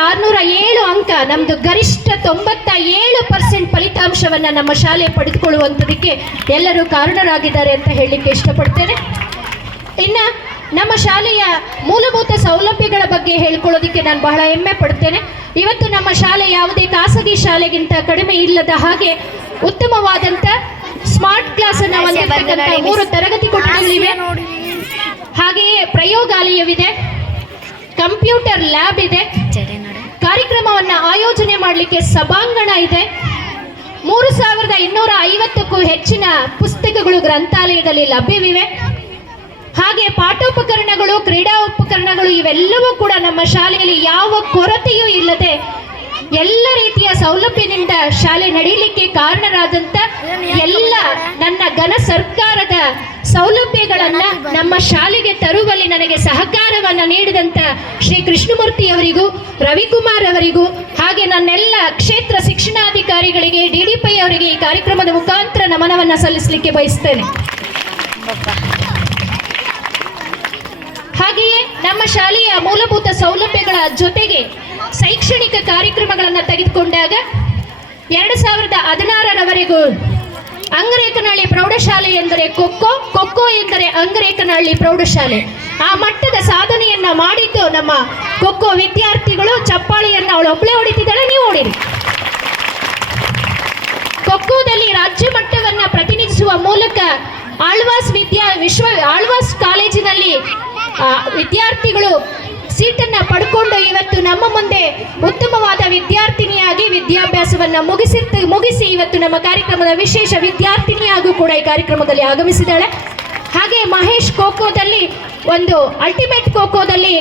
607 ಅಂಕ, ನಮ್ದು ಗರಿಷ್ಠ 97% ಫಲಿತಾಂಶವನ್ನ ನಮ್ಮ ಶಾಲೆ ಪಡೆದುಕೊಳ್ಳುವಂಥದಕ್ಕೆ ಎಲ್ಲರೂ ಕಾರಣರಾಗಿದ್ದಾರೆ ಅಂತ ಹೇಳಲಿಕ್ಕೆ ಇಷ್ಟಪಡ್ತೇನೆ. ಇನ್ನು ನಮ್ಮ ಶಾಲೆಯ ಮೂಲಭೂತ ಸೌಲಭ್ಯಗಳ ಬಗ್ಗೆ ಹೇಳ್ಕೊಳ್ಳೋದಕ್ಕೆ ನಾನು ಬಹಳ ಹೆಮ್ಮೆ ಪಡ್ತೇನೆ. ಇವತ್ತು ನಮ್ಮ ಶಾಲೆ ಯಾವುದೇ ಖಾಸಗಿ ಶಾಲೆಗಿಂತ ಕಡಿಮೆ ಇಲ್ಲದ ಹಾಗೆ ಉತ್ತಮವಾದಂಥ ಸ್ಮಾರ್ಟ್ ಕ್ಲಾಸ್ ಅನ್ನು ಹೊಂದಿರತಕ್ಕಂಥ 3 ತರಗತಿ ಕೊಠಡಿಗಳಿವೆ. ಹಾಗೆಯೇ ಪ್ರಯೋಗಾಲಯವಿದೆ, ಕಂಪ್ಯೂಟರ್ ಲ್ಯಾಬ್ ಇದೆ, ಕಾರ್ಯಕ್ರಮವನ್ನು ಆಯೋಜನೆ ಮಾಡಲಿಕ್ಕೆ ಸಭಾಂಗಣ ಇದೆ, 3250ಕ್ಕೂ ಹೆಚ್ಚಿನ ಪುಸ್ತಕಗಳು ಗ್ರಂಥಾಲಯದಲ್ಲಿ ಲಭ್ಯವಿವೆ. ಹಾಗೆ ಪಾಠೋಪಕರಣಗಳು, ಕ್ರೀಡಾ ಉಪಕರಣಗಳು ಇವೆಲ್ಲವೂ ಕೂಡ ನಮ್ಮ ಶಾಲೆಯಲ್ಲಿ ಯಾವ ಕೊರತೆಯೂ ಇಲ್ಲದೆ ಎಲ್ಲ ರೀತಿಯ ಸೌಲಭ್ಯದಿಂದ ಶಾಲೆ ನಡೆಯಲಿಕ್ಕೆ ಕಾರಣರಾದಂಥ ಎಲ್ಲ ನನ್ನ ಘನ ಸರ್ಕಾರದ ಸೌಲಭ್ಯಗಳನ್ನ ನಮ್ಮ ಶಾಲೆಗೆ ತರುವಲ್ಲಿ ನನಗೆ ಸಹಕಾರವನ್ನು ನೀಡಿದಂಥ ಶ್ರೀ ಕೃಷ್ಣಮೂರ್ತಿ ಅವರಿಗೂ, ರವಿಕುಮಾರ್ ಅವರಿಗೂ, ಹಾಗೆ ನನ್ನೆಲ್ಲ ಕ್ಷೇತ್ರ ಶಿಕ್ಷಣಾಧಿಕಾರಿಗಳಿಗೆ, DDPI ಅವರಿಗೆ ಈ ಕಾರ್ಯಕ್ರಮದ ಮುಖಾಂತರ ನಮನವನ್ನು ಸಲ್ಲಿಸಲಿಕ್ಕೆ ಬಯಸ್ತೇನೆ. ಹಾಗೆಯೇ ನಮ್ಮ ಶಾಲೆಯ ಮೂಲಭೂತ ಸೌಲಭ್ಯಗಳ ಜೊತೆಗೆ ಶೈಕ್ಷಣಿಕ ಕಾರ್ಯಕ್ರಮಗಳನ್ನು ತೆಗೆದುಕೊಂಡಾಗ 2016ರವರೆಗೂ ಅಂಗರೇಕನಹಳ್ಳಿ ಪ್ರೌಢಶಾಲೆ ಎಂದರೆ ಖೋಖೋ, ಖೋಖೋ ಎಂದರೆ ಅಂಗರೇಕನಹಳ್ಳಿ ಪ್ರೌಢಶಾಲೆ, ಆ ಮಟ್ಟದ ಸಾಧನೆಯನ್ನ ಮಾಡಿದ್ದು ನಮ್ಮ ಖೋಖೋ ವಿದ್ಯಾರ್ಥಿಗಳು. ಚಪ್ಪಾಳೆಯನ್ನು ಅವಳು ಒಬ್ಬಳೇ ಹೊಡಿತಿದ್ದಾಳೆ, ನೀವು ಹೊಡಿರಿ. ಖೋಖೋದಲ್ಲಿ ರಾಜ್ಯ ಮಟ್ಟವನ್ನು ಪ್ರತಿನಿಧಿಸುವ ಮೂಲಕ ಆಳ್ವಾಸ್ ಕಾಲೇಜಿನಲ್ಲಿ ವಿದ್ಯಾರ್ಥಿಗಳು ಸೀಟನ್ನು ಪಡ್ಕೊಂಡು ಇವತ್ತು ನಮ್ಮ ಮುಂದೆ ಉತ್ತಮವಾದ ವಿದ್ಯಾರ್ಥಿನಿಯಾಗಿ ವಿದ್ಯಾಭ್ಯಾಸವನ್ನು ಮುಗಿಸಿ ಇವತ್ತು ನಮ್ಮ ಕಾರ್ಯಕ್ರಮದ ವಿಶೇಷ ವಿದ್ಯಾರ್ಥಿನಿಯಾಗೂ ಕೂಡ ಈ ಕಾರ್ಯಕ್ರಮದಲ್ಲಿ ಆಗಮಿಸಿದ್ದಾಳೆ. ಹಾಗೆ ಮಹೇಶ್ ಖೋಖೋದಲ್ಲಿ ಒಂದು ಅಲ್ಟಿಮೇಟ್ ಖೋಖೋದಲ್ಲಿ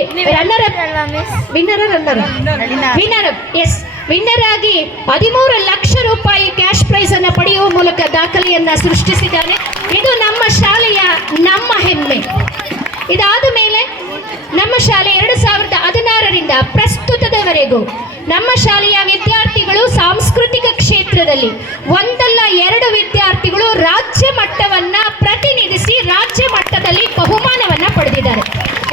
ವಿನ್ನರ್ ಆಗಿ 13 ಲಕ್ಷ ರೂಪಾಯಿ ಕ್ಯಾಶ್ ಪ್ರೈಸ್ ಅನ್ನು ಪಡೆಯುವ ಮೂಲಕ ದಾಖಲೆಯನ್ನ ಸೃಷ್ಟಿಸಿದ್ದಾನೆ. ಇದು ನಮ್ಮ ಶಾಲೆಯ ನಮ್ಮ ಹೆಮ್ಮೆ. ಇದಾದ ಮೇಲೆ ನಮ್ಮ ಶಾಲೆ 2016ರಿಂದ ಪ್ರಸ್ತುತದವರೆಗೂ ನಮ್ಮ ಶಾಲೆಯ ವಿದ್ಯಾರ್ಥಿಗಳು ಸಾಂಸ್ಕೃತಿಕ ಕ್ಷೇತ್ರದಲ್ಲಿ ಒಂದಲ್ಲ 2 ವಿದ್ಯಾರ್ಥಿಗಳು ರಾಜ್ಯ ಮಟ್ಟವನ್ನ ಪ್ರತಿನಿಧಿಸಿ ರಾಜ್ಯ ಮಟ್ಟದಲ್ಲಿ ಬಹುಮಾನವನ್ನ ಪಡೆದಿದ್ದಾರೆ.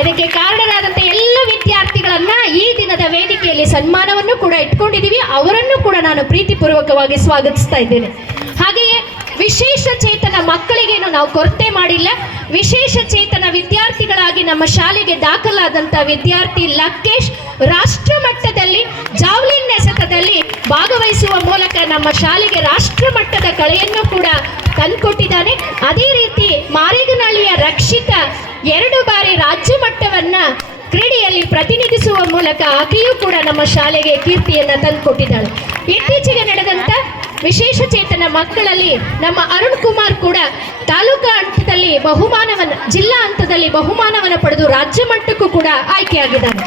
ಇದಕ್ಕೆ ಕಾರಣರಾದಂಥ ಎಲ್ಲ ವಿದ್ಯಾರ್ಥಿಗಳನ್ನ ಈ ದಿನದ ವೇದಿಕೆಯಲ್ಲಿ ಸನ್ಮಾನವನ್ನು ಕೂಡ ಇಟ್ಕೊಂಡಿದ್ದೀವಿ. ಅವರನ್ನು ಕೂಡ ನಾನು ಪ್ರೀತಿಪೂರ್ವಕವಾಗಿ ಸ್ವಾಗತಿಸ್ತಾ ಇದ್ದೇನೆ. ಹಾಗೆಯೇ ವಿಶೇಷ ಚೇತನ ಮಕ್ಕಳಿಗೇನು ನಾವು ಕೊರತೆ ಮಾಡಿಲ್ಲ. ವಿಶೇಷ ಚೇತನ ವಿದ್ಯಾರ್ಥಿಗಳಾಗಿ ನಮ್ಮ ಶಾಲೆಗೆ ದಾಖಲಾದಂಥ ವಿದ್ಯಾರ್ಥಿ ಲಕ್ಕೇಶ್ ರಾಷ್ಟ್ರ ಮಟ್ಟದಲ್ಲಿ ಜಾವ್ಲಿನ್ ಎಸೆತದಲ್ಲಿ ಭಾಗವಹಿಸುವ ಮೂಲಕ ನಮ್ಮ ಶಾಲೆಗೆ ರಾಷ್ಟ್ರ ಮಟ್ಟದ ಕಳೆಯನ್ನು ಕೂಡ ತಂದುಕೊಟ್ಟಿದ್ದಾನೆ. ಅದೇ ರೀತಿ ಮಾರೇಗನಹಳ್ಳಿಯ ರಕ್ಷಿತಾ 2 ಬಾರಿ ರಾಜ್ಯ ಮಟ್ಟವನ್ನ ಕ್ರೀಡೆಯಲ್ಲಿ ಪ್ರತಿನಿಧಿಸುವ ಮೂಲಕ ಆಕೆಯೂ ಕೂಡ ನಮ್ಮ ಶಾಲೆಗೆ ಕೀರ್ತಿಯನ್ನು ತಂದುಕೊಟ್ಟಿದ್ದಾಳೆ. ಇತ್ತೀಚೆಗೆ ನಡೆದಂಥ ವಿಶೇಷ ಚೇತನ ಮಕ್ಕಳಲ್ಲಿ ನಮ್ಮ ಅರುಣ್ ಕುಮಾರ್ ಕೂಡ ತಾಲೂಕಾ ಹಂತದಲ್ಲಿ ಬಹುಮಾನವನ್ನು, ಜಿಲ್ಲಾ ಹಂತದಲ್ಲಿ ಬಹುಮಾನವನ್ನು ಪಡೆದು ರಾಜ್ಯ ಮಟ್ಟಕ್ಕೂ ಕೂಡ ಆಯ್ಕೆಯಾಗಿದ್ದಾರೆ.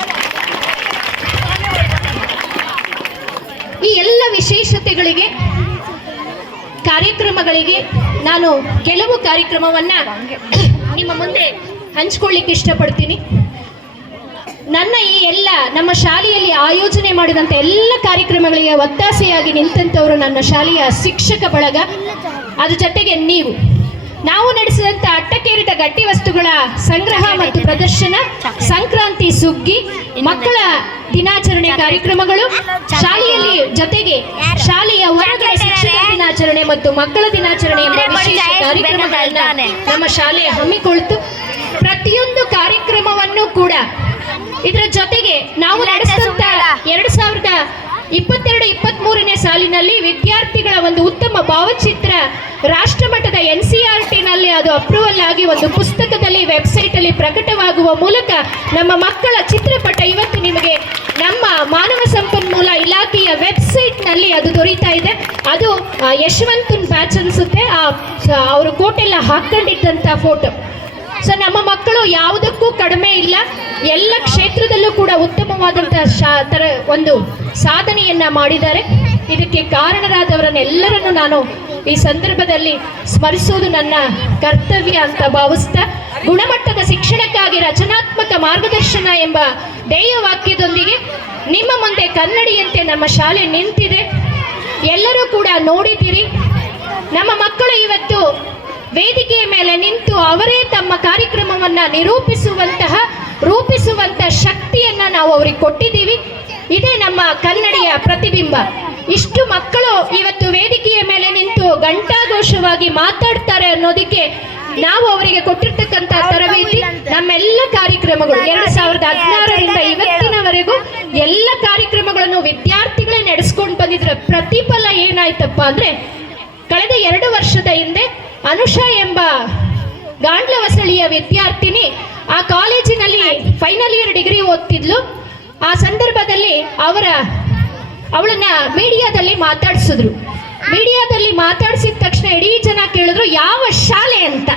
ಈ ಎಲ್ಲ ವಿಶೇಷತೆಗಳಿಗೆ, ಕಾರ್ಯಕ್ರಮಗಳಿಗೆ ನಾನು ಕೆಲವು ಕಾರ್ಯಕ್ರಮವನ್ನ ನಿಮ್ಮ ಮುಂದೆ ಹಂಚ್ಕೊಳ್ಳಿಕ್ಕೆ ಇಷ್ಟಪಡ್ತೀನಿ. ನನ್ನ ಈ ಎಲ್ಲ ನಮ್ಮ ಶಾಲೆಯಲ್ಲಿ ಆಯೋಜನೆ ಮಾಡಿದಂಥ ಎಲ್ಲ ಕಾರ್ಯಕ್ರಮಗಳಿಗೆ ಒತ್ತಾಸೆಯಾಗಿ ನಿಂತಂಥವರು ನನ್ನ ಶಾಲೆಯ ಶಿಕ್ಷಕ ಬಳಗ, ಅದ್ರ ಜೊತೆಗೆ ನಾವು ನಡೆಸಿದಂಥ ಅಟ್ಟಕ್ಕೇರಿದ ಗಟ್ಟಿ ವಸ್ತುಗಳ ಸಂಗ್ರಹ ಮತ್ತು ಪ್ರದರ್ಶನ, ಸಂಕ್ರಾಂತಿ ಸುಗ್ಗಿ, ಮಕ್ಕಳ ದಿನಾಚರಣೆ ಕಾರ್ಯಕ್ರಮಗಳು, ಶಾಲೆಯಲ್ಲಿ ಜೊತೆಗೆ ಶಾಲೆಯ ಹೊರಗಡೆ ಶಿಕ್ಷಕ ದಿನಾಚರಣೆ ಮತ್ತು ಮಕ್ಕಳ ದಿನಾಚರಣೆ ಎಂಬ ವಿಶೇಷ ಕಾರ್ಯಕ್ರಮಗಳನ್ನ ನಮ್ಮ ಶಾಲೆ ಹಮ್ಮಿಕೊಳ್ತು. ಪ್ರತಿಯೊಂದು ಕಾರ್ಯಕ್ರಮವನ್ನು ಕೂಡ ಇದರ ಜೊತೆಗೆ ನಾವು ನಡೆಸಿದಂಥ 2022-23ನೇ ಸಾಲಿನಲ್ಲಿ ವಿದ್ಯಾರ್ಥಿಗಳ ಒಂದು ಉತ್ತಮ ಭಾವಚಿತ್ರ ರಾಷ್ಟ್ರಮಟ್ಟದ NCERT-ನಲ್ಲಿ ಅದು ಅಪ್ರೂವಲ್ ಆಗಿ ಒಂದು ಪುಸ್ತಕದಲ್ಲಿ, ವೆಬ್ಸೈಟಲ್ಲಿ ಪ್ರಕಟವಾಗುವ ಮೂಲಕ ನಮ್ಮ ಮಕ್ಕಳ ಚಿತ್ರಪಟ ಇವತ್ತು ನಿಮಗೆ ನಮ್ಮ ಮಾನವ ಸಂಪನ್ಮೂಲ ಇಲಾಖೆಯ ವೆಬ್ಸೈಟ್ನಲ್ಲಿ ಅದು ದೊರೀತಾ ಇದೆ. ಅದು ಯಶವಂತನ್ ಬ್ಯಾಚ್ ಅನಿಸುತ್ತೆ, ಅವರು ಕೋಟೆಲ್ಲ ಹಾಕ್ಕೊಂಡಿದ್ದಂಥ ಫೋಟೋ. ಸೊ ನಮ್ಮ ಮಕ್ಕಳು ಯಾವುದಕ್ಕೂ ಕಡಿಮೆ ಇಲ್ಲ, ಎಲ್ಲ ಕ್ಷೇತ್ರದಲ್ಲೂ ಕೂಡ ಉತ್ತಮವಾದಂಥ ಒಂದು ಸಾಧನೆಯನ್ನ ಮಾಡಿದ್ದಾರೆ. ಇದಕ್ಕೆ ಕಾರಣರಾದವರನ್ನೆಲ್ಲರನ್ನು ನಾನು ಈ ಸಂದರ್ಭದಲ್ಲಿ ಸ್ಮರಿಸುವುದು ನನ್ನ ಕರ್ತವ್ಯ ಅಂತ ಭಾವಿಸ್ತಾ, ಗುಣಮಟ್ಟದ ಶಿಕ್ಷಣಕ್ಕಾಗಿ ರಚನಾತ್ಮಕ ಮಾರ್ಗದರ್ಶನ ಎಂಬ ಧ್ಯೇಯ ವಾಕ್ಯದೊಂದಿಗೆ ನಿಮ್ಮ ಮುಂದೆ ಕನ್ನಡಿಯಂತೆ ನಮ್ಮ ಶಾಲೆ ನಿಂತಿದೆ. ಎಲ್ಲರೂ ಕೂಡ ನೋಡಿದ್ದೀರಿ. ನಮ್ಮ ಮಕ್ಕಳು ಇವತ್ತು ವೇದಿಕೆಯ ಮೇಲೆ ನಿಂತು ಅವರೇ ತಮ್ಮ ಕಾರ್ಯಕ್ರಮವನ್ನು ರೂಪಿಸುವಂಥ ಶಕ್ತಿಯನ್ನು ನಾವು ಅವ್ರಿಗೆ ಕೊಟ್ಟಿದ್ದೀವಿ. ಇದೇ ನಮ್ಮ ಕನ್ನಡಿಯ ಪ್ರತಿಬಿಂಬ. ಇಷ್ಟು ಮಕ್ಕಳು ಇವತ್ತು ವೇದಿಕೆಯ ಮೇಲೆ ನಿಂತು ಘಂಟಾಘೋಷವಾಗಿ ಮಾತಾಡ್ತಾರೆ ಅನ್ನೋದಕ್ಕೆ ನಾವು ಅವರಿಗೆ ಕೊಟ್ಟಿರ್ತಕ್ಕಂಥ ತರಬೇತಿ, ನಮ್ಮೆಲ್ಲ ಕಾರ್ಯಕ್ರಮಗಳು 2016ರಿಂದ ಇವತ್ತಿನವರೆಗೂ ಎಲ್ಲ ಕಾರ್ಯಕ್ರಮಗಳನ್ನು ವಿದ್ಯಾರ್ಥಿಗಳೇ ನಡೆಸ್ಕೊಂಡು ಬಂದಿದ್ರ ಪ್ರತಿಫಲ ಏನಾಯ್ತಪ್ಪ ಅಂದ್ರೆ, ಕಳೆದ 2 ವರ್ಷದ ಹಿಂದೆ ಅನುಷಾ ಎಂಬ ಗಾಂಡ್ಲವಸಳಿಯ ವಿದ್ಯಾರ್ಥಿನಿ ಆ ಕಾಲೇಜಿನಲ್ಲಿ ಫೈನಲ್ ಇಯರ್ ಡಿಗ್ರಿ ಓದ್ತಿದ್ಲು. ಆ ಸಂದರ್ಭದಲ್ಲಿ ಅವಳನ್ನ ಮೀಡಿಯಾದಲ್ಲಿ ಮಾತಾಡಿಸಿದ್ರು. ಮೀಡಿಯಾದಲ್ಲಿ ಮಾತಾಡಿಸಿದ ತಕ್ಷಣ ಇಡೀ ಜನ ಕೇಳಿದ್ರು ಯಾವ ಶಾಲೆ ಅಂತ.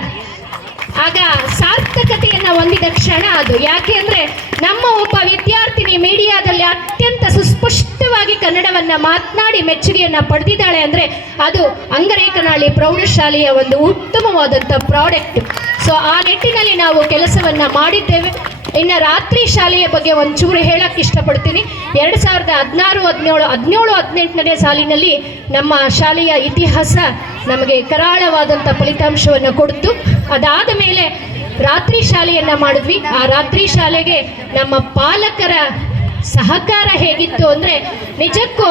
ಆಗ ಸಾರ್ಥಕತೆಯನ್ನ ಹೊಂದಿದ ಕ್ಷಣ ಅದು. ಯಾಕೆ ಅಂದ್ರೆ ನಮ್ಮ ಒಬ್ಬ ವಿದ್ಯಾರ್ಥಿನಿ ಮೀಡಿಯಾದಲ್ಲಿ ಅತ್ಯಂತ ಸುಸ್ಪಷ್ಟವಾಗಿ ಕನ್ನಡವನ್ನ ಮಾತನಾಡಿ ಮೆಚ್ಚುಗೆಯನ್ನ ಪಡೆದಿದ್ದಾಳೆ ಅಂದ್ರೆ ಅದು ಅಂಗರೇಖನಹಳ್ಳಿ ಪ್ರೌಢಶಾಲೆಯ ಒಂದು ಉತ್ತಮವಾದಂಥ ಪ್ರಾಡಕ್ಟ್. ಸೊ ಆ ನಿಟ್ಟಿನಲ್ಲಿ ನಾವು ಕೆಲಸವನ್ನ ಮಾಡಿದ್ದೇವೆ. ಇನ್ನು ರಾತ್ರಿ ಶಾಲೆಯ ಬಗ್ಗೆ ಒಂಚೂರು ಹೇಳಕ್ಕೆ ಇಷ್ಟಪಡ್ತೀನಿ. 2016-17-18ನೇ ಸಾಲಿನಲ್ಲಿ ನಮ್ಮ ಶಾಲೆಯ ಇತಿಹಾಸ ನಮಗೆ ಕರಾಳವಾದಂಥ ಫಲಿತಾಂಶವನ್ನು ಕೊಡ್ತು. ಅದಾದ ಮೇಲೆ ರಾತ್ರಿ ಶಾಲೆಯನ್ನು ಮಾಡಿದ್ವಿ. ಆ ರಾತ್ರಿ ಶಾಲೆಗೆ ನಮ್ಮ ಪಾಲಕರ ಸಹಕಾರ ಹೇಗಿತ್ತು ಅಂದರೆ, ನಿಜಕ್ಕೂ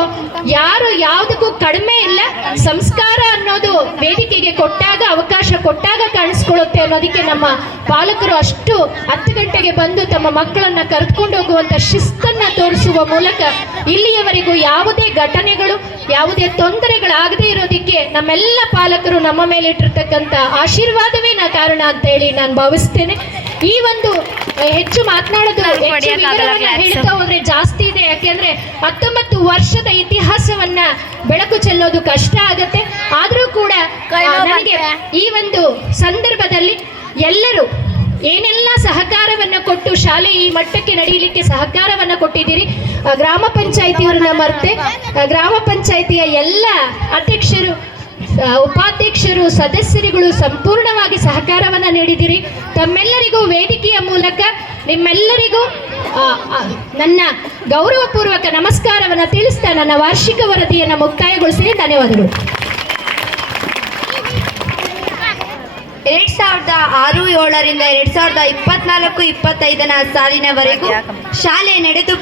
ಯಾರು ಯಾವುದಕ್ಕೂ ಕಡಿಮೆ ಇಲ್ಲ. ಸಂಸ್ಕಾರ ಅನ್ನೋದು ವೇದಿಕೆಗೆ ಕೊಟ್ಟಾಗ, ಅವಕಾಶ ಕೊಟ್ಟಾಗ ಕಾಣಿಸ್ಕೊಳ್ಳುತ್ತೆ ಅನ್ನೋದಕ್ಕೆ ನಮ್ಮ ಪಾಲಕರು ಅಷ್ಟು 10 ಗಂಟೆಗೆ ಬಂದು ತಮ್ಮ ಮಕ್ಕಳನ್ನು ಕರೆದುಕೊಂಡು ಹೋಗುವಂಥ ಶಿಸ್ತನ್ನು ತೋರಿಸುವ ಮೂಲಕ ಇಲ್ಲಿಯವರೆಗೂ ಯಾವುದೇ ಘಟನೆಗಳು, ಯಾವುದೇ ತೊಂದರೆಗಳಾಗದೇ ಇರೋದಕ್ಕೆ ನಮ್ಮೆಲ್ಲ ಪಾಲಕರು ನಮ್ಮ ಮೇಲೆ ಇಟ್ಟಿರ್ತಕ್ಕಂಥ ಆಶೀರ್ವಾದವೇ ಕಾರಣ ಅಂತ ಹೇಳಿ ನಾನು ಭಾವಿಸ್ತೇನೆ. ಈ ಒಂದು ಹೆಚ್ಚು ಮಾತನಾಡೋದು ಹೇಳ್ತಾ ಹೋದ್ರೆ ಜಾಸ್ತಿ ಇದೆ. ಯಾಕೆಂದ್ರೆ 19 ವರ್ಷದ ಇತಿಹಾಸವನ್ನ ಬೆಳಕು ಚೆಲ್ಲೋದು ಕಷ್ಟ ಆಗತ್ತೆ. ಆದರೂ ಕೂಡ ನನಗೆ ಈ ಒಂದು ಸಂದರ್ಭದಲ್ಲಿ ಎಲ್ಲರೂ ಏನೆಲ್ಲ ಸಹಕಾರವನ್ನ ಕೊಟ್ಟು ಶಾಲೆ ಈ ಮಟ್ಟಕ್ಕೆ ನಡೆಯಲಿಕ್ಕೆ ಸಹಕಾರವನ್ನ ಕೊಟ್ಟಿದ್ದೀರಿ. ಗ್ರಾಮ ಪಂಚಾಯಿತಿಯವರನ್ನ ಮರೆತೆ ಗ್ರಾಮ ಪಂಚಾಯಿತಿಯ ಎಲ್ಲ ಅಧ್ಯಕ್ಷರು, ಉಪಾಧ್ಯಕ್ಷರು, ಸದಸ್ಯರುಗಳು ಸಂಪೂರ್ಣವಾಗಿ ಸಹಕಾರವನ್ನು ನೀಡಿದಿರಿ. ತಮ್ಮೆಲ್ಲರಿಗೂ ವೇದಿಕೆಯ ಮೂಲಕ ನಿಮ್ಮೆಲ್ಲರಿಗೂ ನನ್ನ ಗೌರವಪೂರ್ವಕ ನಮಸ್ಕಾರವನ್ನು ತಿಳಿಸ್ತಾ ನನ್ನ ವಾರ್ಷಿಕ ವರದಿಯನ್ನು ಮುಕ್ತಾಯಗೊಳಿಸಿ ಧನ್ಯವಾದಗಳು. 2006-07ರಿಂದ 2024-25ನ ಸಾಲಿನವರೆಗೂ ಶಾಲೆ ನಡೆದು